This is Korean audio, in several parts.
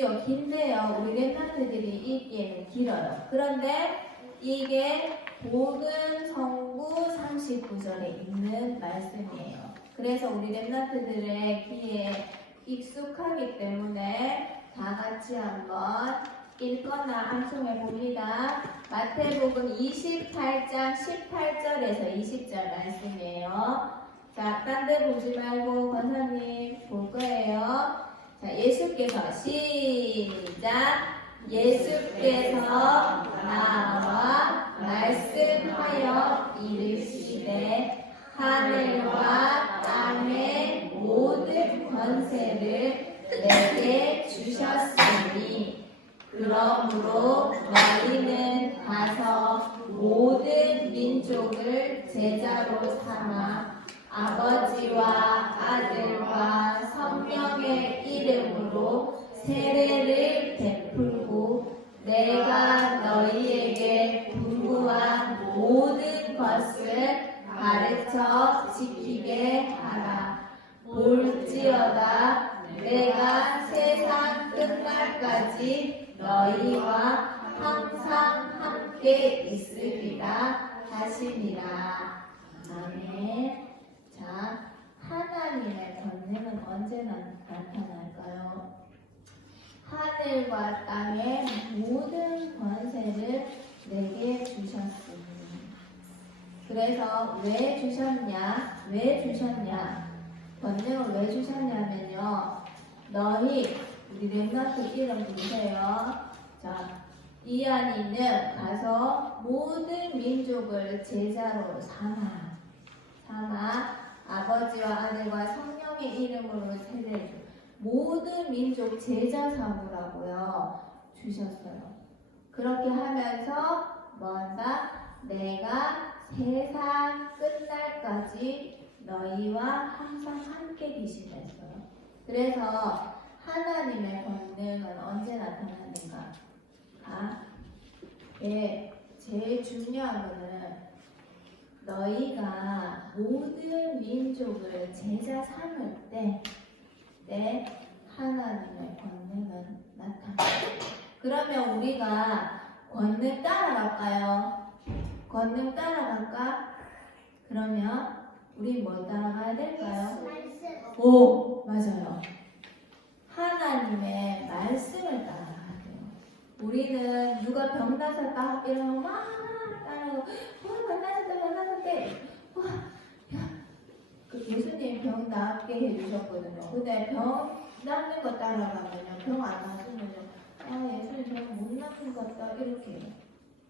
길지요. 긴데요. 우리 랩런트 들이 읽기에는 길어요. 그런데 이게 복음 성구 39절에 있는 말씀이에요. 그래서 우리 랩런트들의 귀에 익숙하기 때문에 다 같이 한번 읽거나 암송해 봅니다. 마태복음 28장 18절에서 20절 말씀이에요. 자, 딴 데 보지 말고 권사님 볼 거예요. 자, 예수께서 시작. 예수께서 나와 말씀하여 이르시되 하늘과 땅의 모든 권세를 내게 주셨으니 그러므로 너희는 가서 모든 민족을 제자로 삼아 아버지와 아들과 세례를 베풀고 내가 너희에게 분부한 모든 것을 가르쳐 지키게 하라. 볼지어다 내가 세상 끝날까지 너희와 항상 함께 있으리라 하시니라. 아멘. 자, 하나님의 권능은 언제 나- 나타날까요? 하늘과 땅의 모든 권세를 내게 주셨으니. 그래서 왜 주셨냐? 왜 주셨냐? 권능을 왜 주셨냐면요. 너희, 우리 랩너트 이름 보세요. 자, 이안이는 가서 모든 민족을 제자로 삼아. 삼아 아버지와 아들과 성령의 이름으로 세례를 주. 모든 민족 제자 삼으라고요 주셨어요. 그렇게 하면서 뭔가 내가 세상 끝날까지 너희와 항상 함께 계시겠어요. 그래서 하나님의 권능은 언제 나타나는가? 아, 예, 제일 중요한 거는 너희가 모든 민족을 제자 삼을 때, 때 하나님의 권능은 나타나요. 그러면 우리가 권능 따라갈까요? 권능 따라갈까? 그러면 우리 뭐 따라가야 될까요? 오, 맞아요. 하나님의 말씀을 따라가야 돼요. 우리는 누가 병 나셨다 이러면 막 따라가고, 와, 병 나셨다, 병 나셨대. 와, 야, 그 낫게 해주셨거든요. 근데 병 낫는 거 따라가면요, 병안 나시면요, 아, 예수님 병못 낫는 것 같다, 이렇게.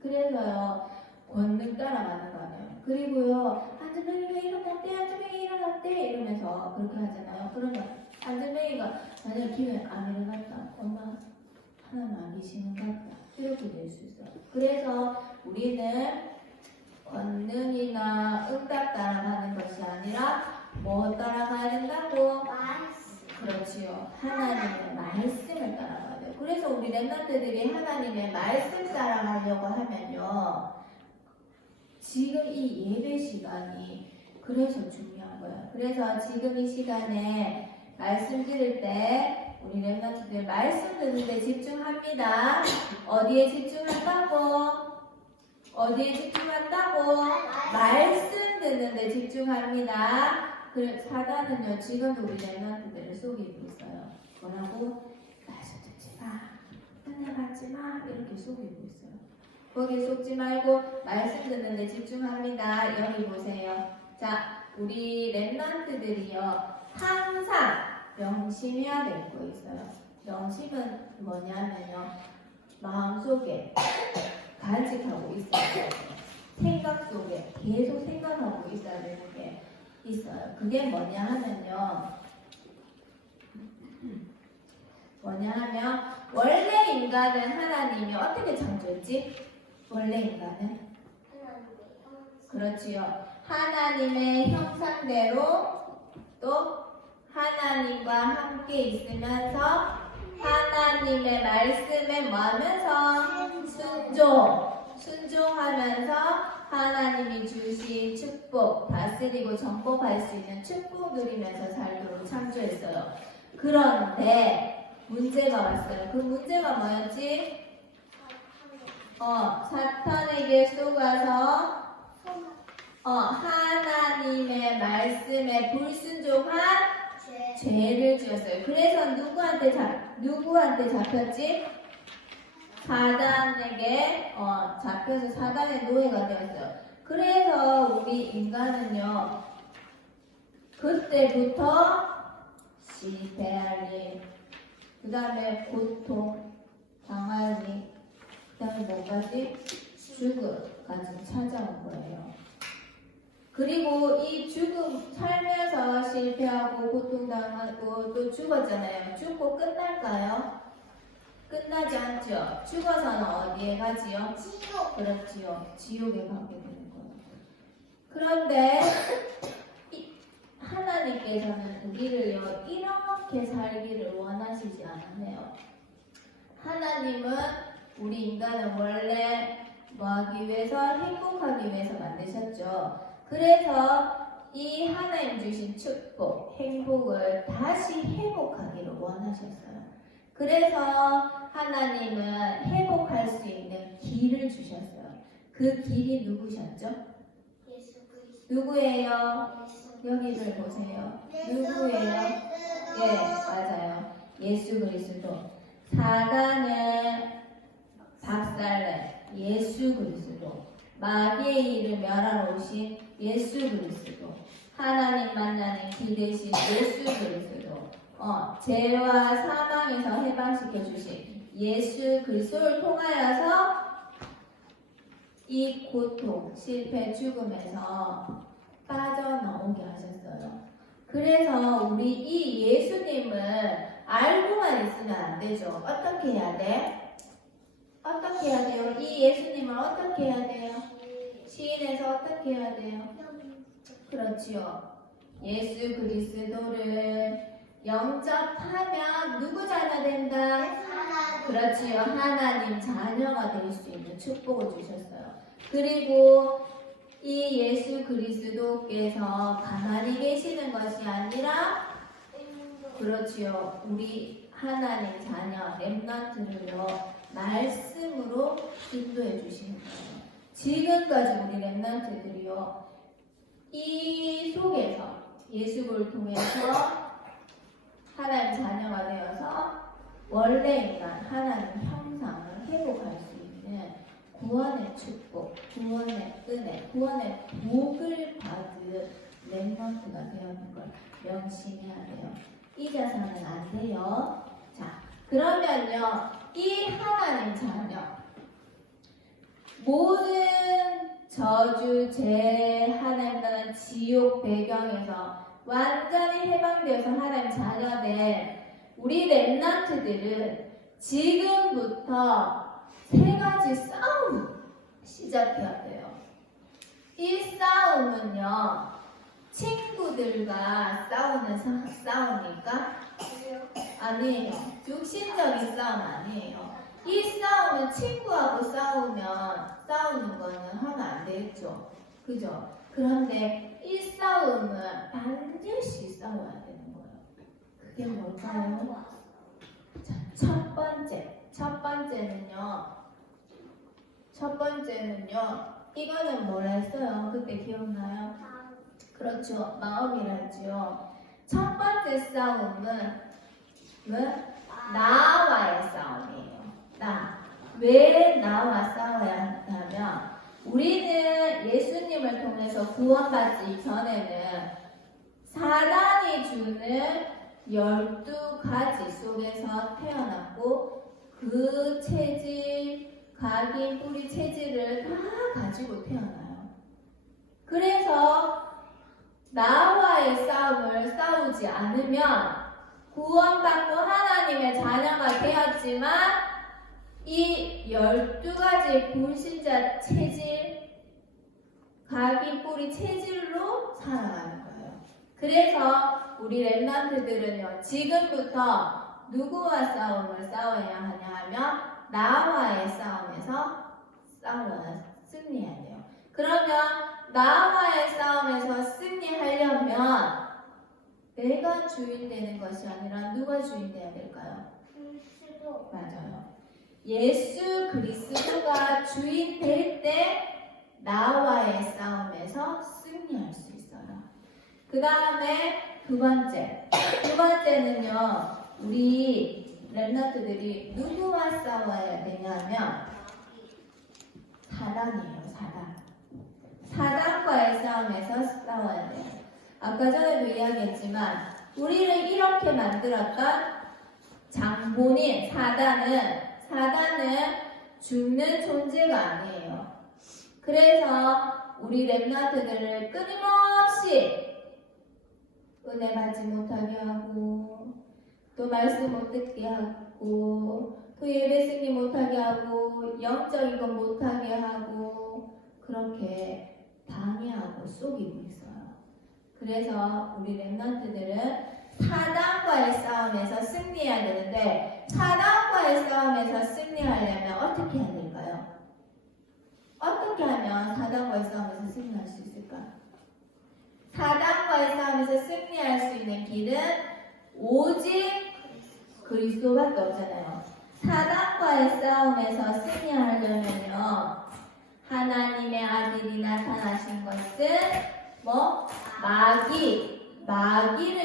그래서요, 권능 따라가는 거 아니에요. 그리고요, 안전뱅이가 일어났대, 안전뱅이 일어났대, 이러면서 그렇게 하잖아요. 그러면 안전뱅이가 만약 기회 안 일어났다. 엄마 하나님 안 계시는 것 같다. 이렇게 될 수 있어요. 그래서 우리는 권능이나 응답 따라가는 것이 아니라 뭐 따라가야 된다고? 그렇지요. 하나님의 말씀을 따라가야 돼요. 그래서 우리 랩런트들이 하나님의 말씀 따라가려고 하면요. 지금 이 예배 시간이 그래서 중요한 거예요. 그래서 지금 이 시간에 말씀 들을 때 우리 랩런트들 말씀 듣는데 집중합니다. 어디에 집중한다고? 어디에 집중한다고? 말씀 듣는데 집중합니다. 그 사단은요 지금도 우리 랩런트들을 속이고 있어요. 뭐라고? 말씀 듣지 마, 은혜 받지 마 이렇게 속이고 있어요. 거기 속지 말고 말씀 듣는데 집중합니다. 여기 보세요. 자, 우리 랩런트들이요 항상 명심해야 될 거 있어요. 명심은 뭐냐면요 마음속에 간직하고 있어요. 생각 속에 계속 생각하고 있어야 되는 게 있어요. 그게 뭐냐 하면요. 뭐냐 하면 원래 인간은 하나님이 어떻게 창조했지? 원래 인간은 그렇지요. 하나님의 형상대로 또 하나님과 함께 있으면서 하나님의 말씀에 뭐하면서 순종 하나님이 주신 축복, 다스리고 정복할 수 있는 축복 누리면서 살도록 창조했어요. 그런데 문제가 왔어요. 그 문제가 뭐였지? 어, 사탄에게 속아서 어, 하나님의 말씀에 불순종한 죄를 지었어요. 그래서 누구한테 잡 누구한테 잡혔지? 사단에게 어, 잡혀서 사단의 노예가 되었어요. 그래서 우리 인간은요 그때부터 실패할 일, 그 다음에 고통 당할 일, 그 다음에 뭐까지 죽음까지 찾아온 거예요. 그리고 이 죽음 살면서 실패하고 고통당하고 또 죽었잖아요. 죽고 끝날까요? 끝나지 않죠. 죽어서는 어디에 가지요? 그렇지요. 지옥에 가게 되는 거예요. 그런데 이- 하나님께서는 우리를요 이렇게 살기를 원하시지 않으세요. 하나님은 우리 인간을 원래 뭐하기 위해서 행복하기 위해서 만드셨죠. 그래서 이 하나님 주신 축복, 행복을 다시 회복하기를 원하셨어요. 그래서 하나님은 회복할 수 있는 길을 주셨어요. 그 길이 누구셨죠? 누구예요? 여기를 보세요. 누구예요? 예, 맞아요. 예수 그리스도. 사단은 박살내 예수 그리스도. 마귀의 일을 멸하러 오신 예수 그리스도. 하나님 만나는 길 대신 예수 그리스도. 어, 죄와 사망에서 해방시켜 주신 예수 그리스도를 통하여서 이 고통, 실패, 죽음에서 빠져나오게 하셨어요. 그래서 우리 이 예수님을 알고만 있으면 안 되죠. 어떻게 해야 돼? 어떻게 해야 돼요? 이 예수님을 어떻게 해야 돼요? 시인에서 어떻게 해야 돼요? 그렇지요. 예수 그리스도를 영접하면 누구 자녀 된다? 그렇지요. 하나님 자녀가 될 수 있는 축복을 주셨어요. 그리고 이 예수 그리스도께서 가만히 계시는 것이 아니라 그렇지요. 우리 하나님 자녀 렘넌트를요 말씀으로 인도해 주시는 거예요. 지금까지 우리 렘넌트들이요 이 속에서 예수를 통해서 하나님 자녀가 되어서 원래 인간 하나님 형상을 회복할 수 있는 구원의 축복, 구원의 은혜, 구원의 복을 받은 렘넌트가 되었는 걸 명심해야 돼요. 잊어서는 안 돼요. 자, 그러면요, 이 하나님 자녀 모든 저주, 죄, 하나님과는 지옥 배경에서 완전히 해방되어서 하나님 자녀된 우리 렘넌트들은 지금부터 세 가지 싸움 시작해야 돼요. 이 싸움은요, 친구들과 싸우는 사- 싸움일까? 아니에요. 육신적인 싸움 아니에요. 이 싸움은 친구하고 싸우면 싸우는 거는 하면 안 되겠죠. 그죠? 그런데 이 싸움은 반드시 싸워야 되는 거예요. 그게 뭘까요? 자, 첫 번째. 첫 번째는요. 첫 번째는요. 이거는 뭐라 했어요? 그때 기억나요? 그렇죠. 마음이라지요. 첫 번째 싸움은 뭐? 나와의 싸움이에요. 나. 왜 나와 싸워야 하냐면 우리는 예수님을 통해서 구원받기 전에는 사단이 주는 열두 가지 속에서 태어났고 그 체질, 각인, 뿌리 체질을 다 가지고 태어나요. 그래서 나와의 싸움을 싸우지 않으면 구원받고 하나님의 자녀가 되었지만 이 열두 가지 불신자 체질, 각인 뿌리 체질로 살아가는 거예요. 그래서 우리 랩런트들은요, 지금부터 누구와 싸움을 싸워야 하냐 하면 나와의 싸움에서 싸워야 승리해야 돼요. 그러면 나와의 싸움에서 승리하려면 내가 주인 되는 것이 아니라 누가 주인 돼야 될까요? 그리스도 맞아요. 예수 그리스도가 주인 될 때 나와의 싸움에서 승리할 수. 그 다음에 두 번째. 두 번째는요, 우리 랩너트들이 누구와 싸워야 되냐면, 사단이에요, 사단. 사단과의 싸움에서 싸워야 돼요. 아까 전에도 이야기했지만, 우리를 이렇게 만들었던 장본인, 사단은, 사단은 죽는 존재가 아니에요. 그래서 우리 랩나트들을 끊임없이 은혜 받지 못하게 하고, 또 말씀 못 듣게 하고, 또 예배 승리 못하게 하고, 영적인 것 못하게 하고, 그렇게 방해하고 속이고 있어요. 그래서 우리 랩런트들은 사단과의 싸움에서 승리해야 되는데 사단과의 싸움에서 승리하려면 어떻게 해야 될까요? 어떻게 하면 사단과의 싸움에서 승리할 수? 사단과의 싸움에서 승리할 수 있는 길은 오직 그리스도밖에 없잖아요. 사단과의 싸움에서 승리하려면요. 하나님의 아들이 나타나신 것은 뭐 마귀, 마귀를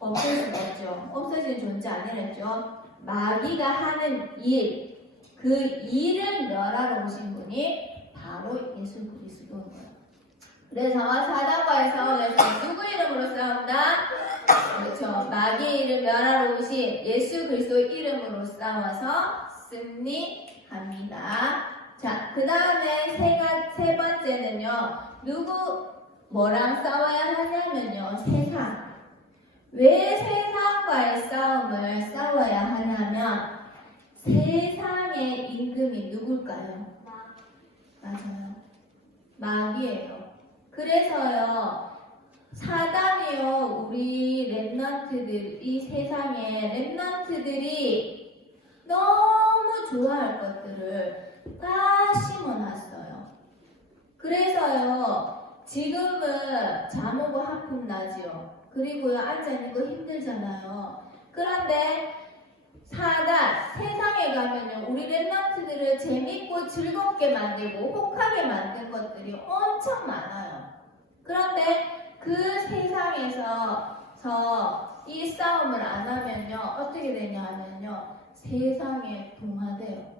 없앨 수가 없죠. 없어지는 존재 아니랬죠. 마귀가 하는 일, 그 일을 멸하러 오신 분이 바로 예수 그리스도 인 거예요. 그래서 사단과의 싸움에서 누구 이름으로 싸운다? 그렇죠. 마귀를 멸하러 오신 예수 그리스도 이름으로 싸워서 승리합니다. 자, 그 다음에 세 번째는요, 누구, 뭐랑 싸워야 하냐면요, 세상. 왜 세상과의 싸움을 싸워야 하냐면, 세상의 임금이 누굴까요? 맞아요. 마귀예요. 그래서요, 사단이요, 우리 랩런트들, 이 세상에 랩런트들이 너무 좋아할 것들을 다 심어놨어요. 그래서요, 지금은 잠 오고 한숨 나지요. 그리고요, 앉아있는 거 힘들잖아요. 그런데 사단, 세상에 가면요, 우리 랩런트들을 재밌고 즐겁게 만들고 혹하게 만든 것들이 엄청 많아요. 그런데 그 세상에서 서이 싸움을 안 하면요, 어떻게 되냐 하면요, 세상에 동화돼요.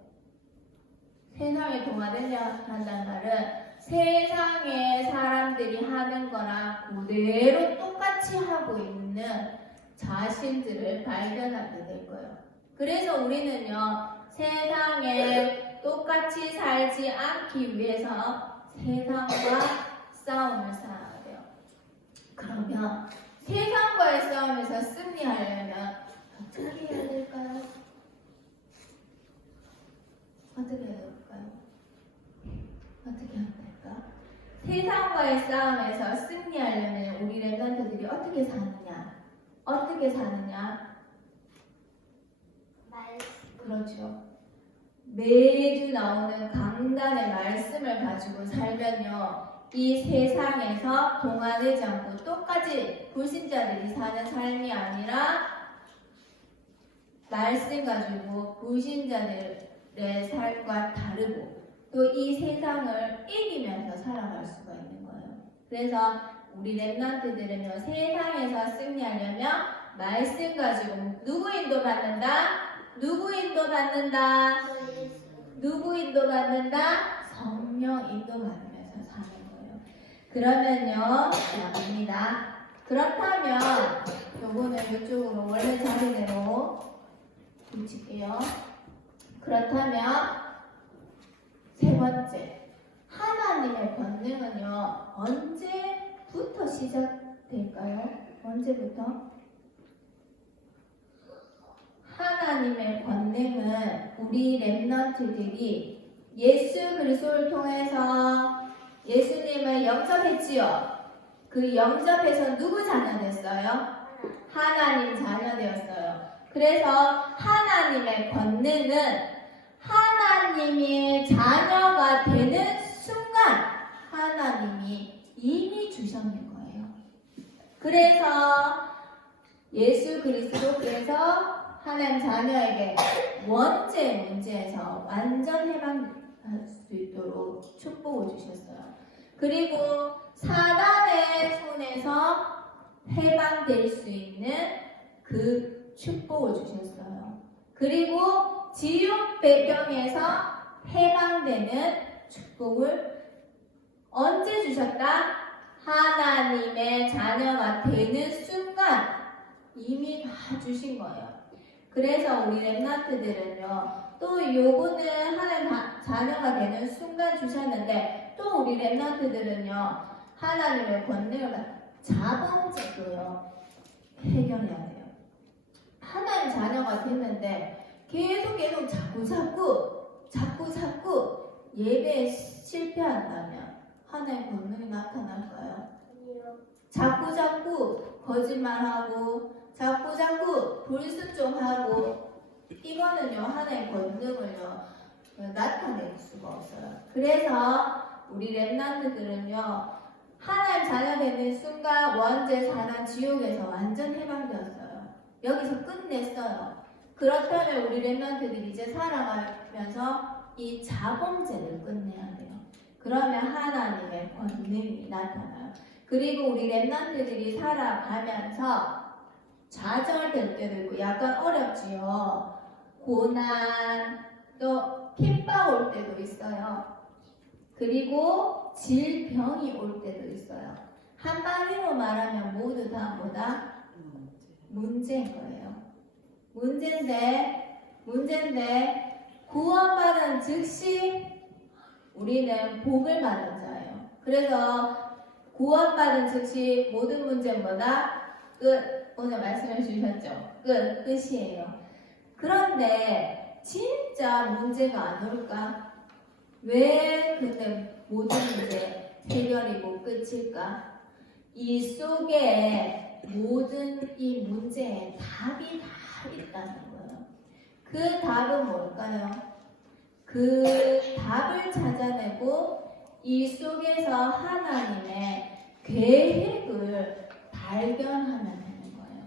세상에 동화되냐 한다는 말은 세상에 사람들이 하는 거랑 그대로 똑같이 하고 있는 자신들을 발견하게 될 거예요. 그래서 우리는요, 세상에 똑같이 살지 않기 위해서 세상과 싸움을 쌓아야 돼요. 그러면 세상과의 싸움에서 승리하려면 어떻게 해야 될까요? 어떻게 해야 될까요? 어떻게 하면 될까? 세상과의 싸움에서 승리하려면 우리 랩런트들이 어떻게 사느냐? 어떻게 사느냐? 말씀 그렇죠. 매주 나오는 강단의 말씀을 가지고 살면요. 이 세상에서 동화되지 않고 똑같이 불신자들이 사는 삶이 아니라 말씀 가지고 불신자들의 삶과 다르고 또 이 세상을 이기면서 살아갈 수가 있는 거예요. 그래서 우리 랩런트들은요 세상에서 승리하려면 말씀 가지고 누구 인도 받는다? 누구 인도 받는다? 누구 인도 받는다? 성령 인도 거예요. 그러면요, 나옵니다. 그렇다면 요거는 이쪽으로 원래 자리대로 붙일게요. 그렇다면 세 번째 하나님의 권능은요 언제부터 시작될까요? 언제부터? 하나님의 권능은 우리 랩런트들이 예수 그리스도를 통해서 예수님을 영접했지요. 그 영접해서 누구 자녀 됐어요? 하나님 자녀 되었어요. 그래서 하나님의 권능은 하나님의 자녀가 되는 순간 하나님이 이미 주셨는 거예요. 그래서 예수 그리스도께서 하나님 자녀에게 원죄 문제에서 완전 해방할 수 있도록 축복을 주셨어요. 그리고 사단의 손에서 해방될 수 있는 그 축복을 주셨어요. 그리고 지옥 배경에서 해방되는 축복을 언제 주셨다? 하나님의 자녀가 되는 순간 이미 다 주신 거예요. 그래서 우리 랩나트들은요, 또 요거는 하나님 다- 자녀가 되는 순간 주셨는데, 또 우리 랩나트들은요, 하나님의 권능을 받- 자범죄도요, 해결해야 돼요. 하나님 자녀가 됐는데, 계속 계속 자꾸 자꾸, 자꾸 자꾸 예배에 실패한다면, 하나님 권능이 나타날까요? 자꾸 자꾸 거짓말하고 자꾸 자꾸 불순종하고 이거는요 하나의 권능을요 나타낼 수가 없어요. 그래서 우리 랩란트들은요 하나님 자녀 되는 순간 원죄 사랑 지옥에서 완전 해방되었어요. 여기서 끝냈어요. 그렇다면 우리 랩란트들이 이제 살아가면서 이 자범죄를 끝내야 돼요. 그러면 하나님의 권능이 나타나요. 그리고 우리 랩런트들이 살아가면서 좌절될 때도 있고 약간 어렵지요. 고난 또 핍박 올 때도 있어요. 그리고 질병이 올 때도 있어요. 한마디로 말하면 모두 다 뭐다? 문제인 거예요. 문제인데, 문제인데, 구원받은 즉시 우리는 복을 받은 자예요. 그래서 구원받은 즉시 모든 문제보다 끝. 오늘 말씀해 주셨죠? 끝. 끝이에요. 그런데 진짜 문제가 안 올까? 왜 근데 모든 문제 해결이고 끝일까? 이 속에 모든 이 문제에 답이 다 있다는 거예요. 그 답은 뭘까요? 그 답을 찾아내고 이 속에서 하나님의 계획을 발견하면 되는 거예요.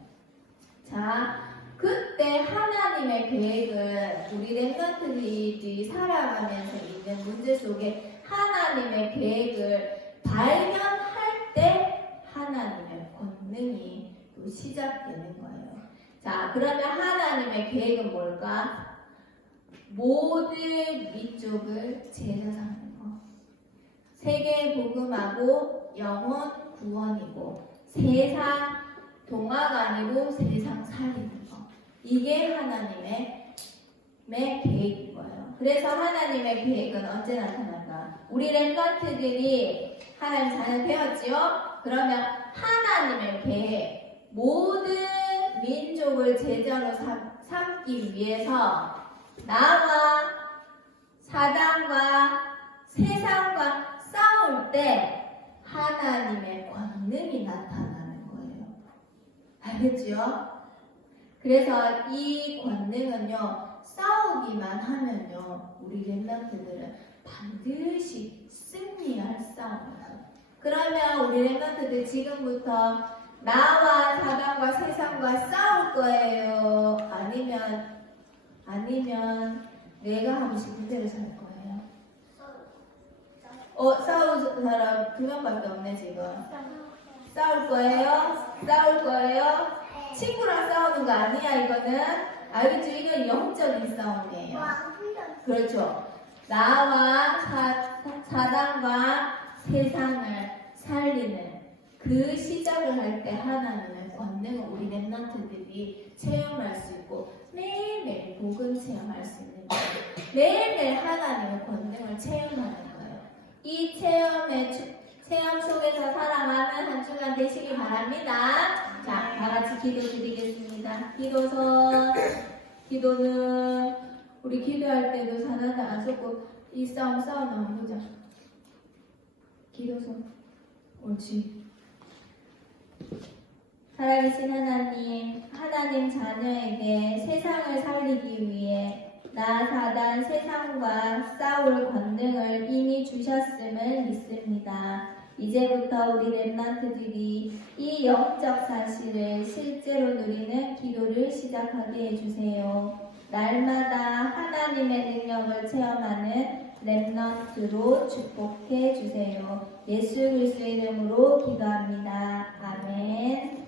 자, 그때 하나님의 계획을 우리 랩런트들이 살아가면서 있는 문제 속에 하나님의 계획을 발견할 때 하나님의 권능이 또 시작되는 거예요. 자, 그러면 하나님의 계획은 뭘까? 모든 제자 삼는 거. 세계 복음하고 영혼 구원이고 세상 동화관이고 세상 살리는 거. 이게 하나님의 의 계획인 거예요. 그래서 하나님의 계획은 언제 나타날까? 우리 랩런트들이 하나님 자녀 배웠지요? 그러면 하나님의 계획, 모든 민족을 제자로 삼- 삼기 위해서 나와 사단과 세상과 싸울 때 하나님의 권능이 나타나는 거예요. 알겠지요? 그래서 이 권능은요, 싸우기만 하면요, 우리 랩런트들은 반드시 승리할 싸움이에요. 그러면 우리 랩런트들 지금부터 나와 사단과 세상과 싸울 거예요? 아니면 아니면 내가 하고 싶은 대로 살 거예요. 어 싸울 사람 두 명밖에 없네 지금. 싸울 거예요? 싸울 거예요? 친구랑 싸우는 거 아니야 이거는. 이건 영적인 싸움이에요. 그렇죠. 나와 사, 사단과 세상을 살리는 그 시작을 할 때 하나님의 권능을 우리 랩런트들이 체험할 수 있고 매일매일 복음 체험할 수 있는 거예요. 매일매일 하나님의 권능을 체험하는 거예요. 이 체험의 추- 체험 속에서 살아가는 한 주간 되시기 바랍니다. 자, 다 같이 기도 드리겠습니다. 기도서 기도는 우리 기도할 때도 사단을 안 쏟고 이 싸움 싸움 한번 보자. 기도서 옳지. 살아계신 하나님, 하나님 자녀에게 세상을 살리기 위해 나 사단 세상과 싸울 권능을 이미 주셨음을 믿습니다. 이제부터 우리 랩런트들이 이 영적 사실을 실제로 누리는 기도를 시작하게 해주세요. 날마다 하나님의 능력을 체험하는 랩런트로 축복해 주세요. 예수 그리스도의 이름으로 기도합니다. 아멘.